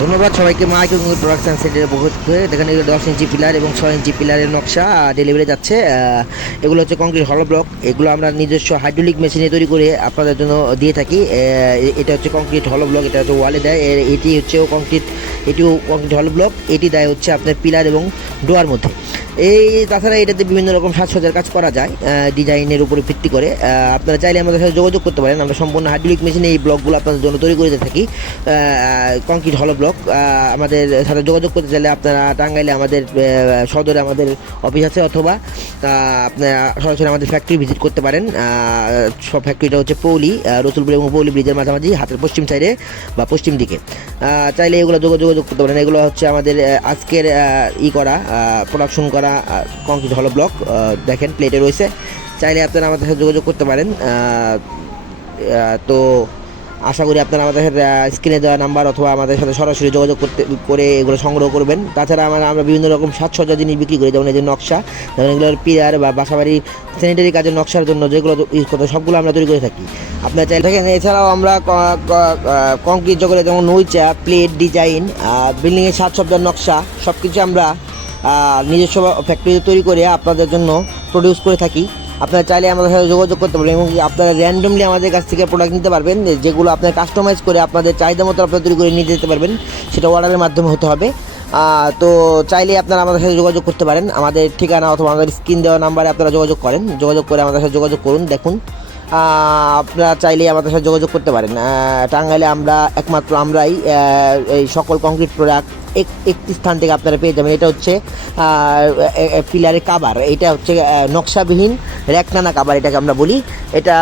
ধন্যবাদ সবাইকে Michael eco production সেন্টারের পক্ষ থেকে এগুলো দশ ইঞ্চি পিলার এবং ছয় ইঞ্চি পিলারের নকশা ডেলিভারি যাচ্ছে। এগুলো হচ্ছে কংক্রিট হল ব্লক এগুলো আমরা নিজস্ব হাইড্রোলিক মেশিনে তৈরি করে আপনাদের জন্য দিয়ে থাকি। এটা হচ্ছে কংক্রিট হল ব্লক এটা হচ্ছে ওয়ালে দেয়। এটি হচ্ছে কংক্রিট এটিও কংক্রিট হল ব্লক এটি দেয় হচ্ছে আপনার পিলার এবং ডোয়ার মধ্যে। এই, তাছাড়া এটাতে বিভিন্ন রকম সাজসজ্জার কাজ করা যায় ডিজাইনের উপরে ভিত্তি করে। আপনারা চাইলে আমাদের সাথে যোগাযোগ করতে পারেন। আমরা সম্পূর্ণ হাইড্রোলিক মেশিনে এই ব্লকগুলো আপনাদের জন্য তৈরি করে থাকি। কংক্রিট হলো ব্লক। আমাদের সাথে যোগাযোগ করতে চাইলে আপনারা টাঙ্গাইলে আমাদের সদরে আমাদের অফিস আছে অথবা আপনারা সরাসরি আমাদের ফ্যাক্টরি ভিজিট করতে পারেন। সব ফ্যাক্টরিটা হচ্ছে পৌলি রসুলপুর এবং পৌলি ব্রিজের মাঝামাঝি, হাতের পশ্চিম সাইডে বা পশ্চিম দিকে। চাইলে এগুলো যোগাযোগ করতে পারেন। এগুলো হচ্ছে আমাদের আজকের ই করা প্রোডাকশন করা কংক্রিট হলো ব্লক দেখেন প্লেটে রয়েছে। চাইলে আপনারা আমাদের সাথে যোগাযোগ করতে পারেন। তো আশা করি আপনারা আমাদের স্ক্রিনে দেওয়া নাম্বার অথবা আমাদের সাথে সরাসরি যোগাযোগ করতে, করে এগুলো সংগ্রহ করবেন। তাছাড়া আমরা আমরা বিভিন্ন রকম সাজসজ্জা জিনিস বিক্রি করি, যেমন এই যে নকশা, যেমন এগুলোর পিয়ার বা বাসাবাড়ির স্যানিটারি কাজের নকশার জন্য যেগুলো ইউজ করতে সবগুলো আমরা তৈরি করে থাকি। আপনারা চাইলে থাকেন এছাড়াও আমরা কংক্রিট জগতে যেমন নইচা প্লেট ডিজাইন বিল্ডিংয়ের সাজসজ্জার নকশা সব কিছু আমরা নিজস্ব ফ্যাক্টরিতে তৈরি করে আপনাদের জন্য প্রডিউস করে থাকি। আপনারা চাইলে আমাদের সাথে যোগাযোগ করতে পারবেন এবং আপনারা র্যান্ডমলি আমাদের কাছ থেকে প্রোডাক্ট নিতে পারবেন, যেগুলো আপনার কাস্টমাইজ করে আপনাদের চাহিদা মতো আপনারা তৈরি করে নিয়ে যেতে পারবেন, সেটা অর্ডারের মাধ্যমে হতে হবে। তো চাইলে আপনারা আমাদের সাথে যোগাযোগ করতে পারেন। আমাদের ঠিকানা অথবা আমাদের স্ক্রিন দেওয়া নাম্বারে আপনারা যোগাযোগ করেন। যোগাযোগ করে আমাদের সাথে যোগাযোগ করুন, দেখুন। আপনারা চাইলে আমাদের সাথে যোগাযোগ করতে পারেন। টাঙ্গাইলে আমরা একমাত্র আমরাই এই সকল কংক্রিট প্রোডাক্ট একটি স্থান থেকে আপনারা পেয়ে যাবেন। এটা হচ্ছে পিলারের কাবার। এটা হচ্ছে নকশাবিহীন র্যাকটানা কাবার এটাকে আমরা বলি। এটা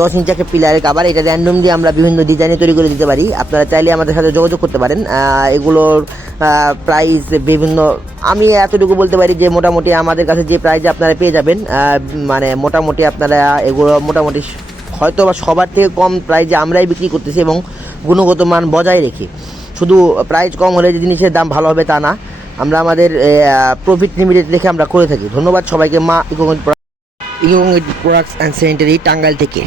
দশ ইঞ্চি একটা পিলারের কাবার। এটা র্যান্ডম দিয়ে আমরা বিভিন্ন ডিজাইনে তৈরি করে দিতে পারি। আপনারা চাইলে আমাদের সাথে যোগাযোগ করতে পারেন। এগুলোর প্রাইস বিভিন্ন, আমি এতটুকু বলতে পারি যে মোটামুটি আমাদের কাছে যে প্রাইজে আপনারা পেয়ে যাবেন মানে মোটামুটি আপনারা এগুলো মোটামুটি হয়তো বা সবার থেকে কম প্রাইজে আমরাই বিক্রি করতেছি এবং গুণগত মান বজায় রেখে। শুধু প্রাইস কম হলে যে জিনিসের দাম ভালো হবে তা না। আমরা আমাদের প্রফিট লিমিটেড রেখে আমরা করে থাকি। ধন্যবাদ সবাইকে মা ইকোমেন্ট প্রোডাক্টস অ্যান্ড স্যানিটারি টাঙ্গাইল থেকে।